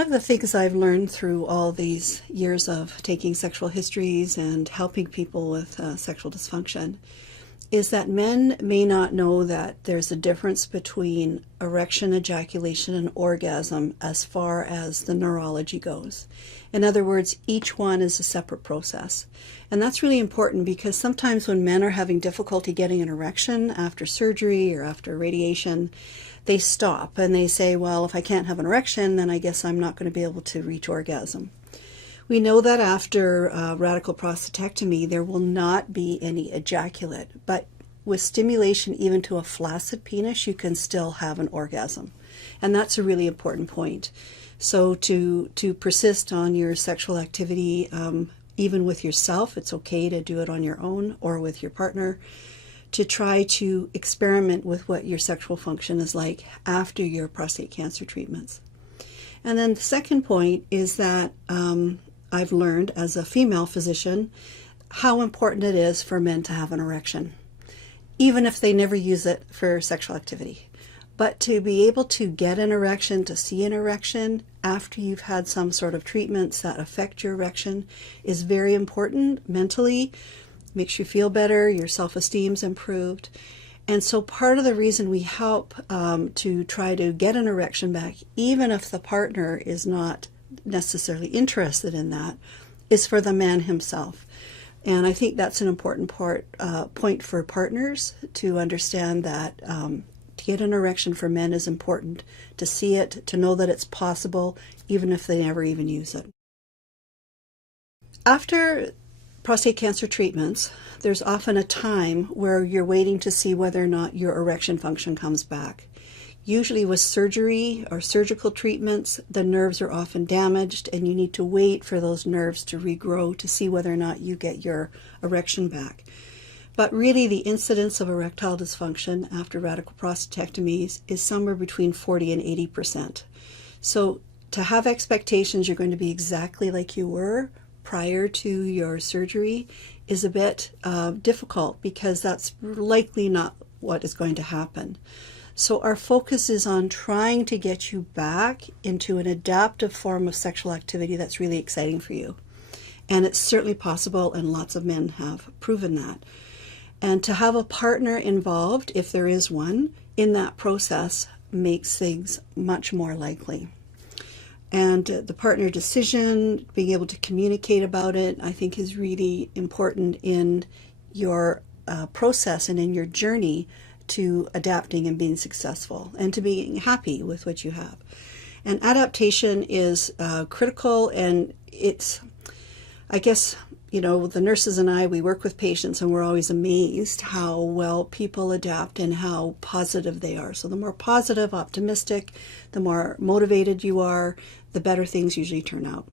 One of the things I've learned through all these years of taking sexual histories and helping people with sexual dysfunction is that men may not know that there's a difference between erection, ejaculation, and orgasm as far as the neurology goes. In other words, each one is a separate process. And that's really important because sometimes when men are having difficulty getting an erection after surgery or after radiation, they stop and they say, well, if I can't have an erection, then I guess I'm not going to be able to reach orgasm. We know that after radical prostatectomy, there will not be any ejaculate, but with stimulation even to a flaccid penis, you can still have an orgasm. And that's a really important point. So to persist on your sexual activity, even with yourself, it's okay to do it on your own or with your partner, to try to experiment with what your sexual function is like after your prostate cancer treatments. And then the second point is that I've learned as a female physician how important it is for men to have an erection, even if they never use it for sexual activity. But to be able to get an erection, to see an erection after you've had some sort of treatments that affect your erection is very important mentally. Makes you feel better, your self-esteem's improved. And so part of the reason we help to try to get an erection back, even if the partner is not necessarily interested in that, is for the man himself. And I think that's an important point for partners to understand that to get an erection for men is important, to see it, to know that it's possible, even if they never even use it. After prostate cancer treatments, there's often a time where you're waiting to see whether or not your erection function comes back. Usually with surgery or surgical treatments, the nerves are often damaged and you need to wait for those nerves to regrow to see whether or not you get your erection back. But really the incidence of erectile dysfunction after radical prostatectomies is somewhere between 40 and 80%. So to have expectations you're going to be exactly like you were prior to your surgery is a bit difficult because that's likely not what is going to happen. So our focus is on trying to get you back into an adaptive form of sexual activity that's really exciting for you. And it's certainly possible, and lots of men have proven that. And to have a partner involved, if there is one, in that process makes things much more likely. And the partner decision, being able to communicate about it, I think is really important in your process and in your journey to adapting and being successful and to being happy with what you have. And adaptation is critical, and it's, I guess, you know, the nurses and I, we work with patients and we're always amazed how well people adapt and how positive they are. So the more positive, optimistic, the more motivated you are, the better things usually turn out.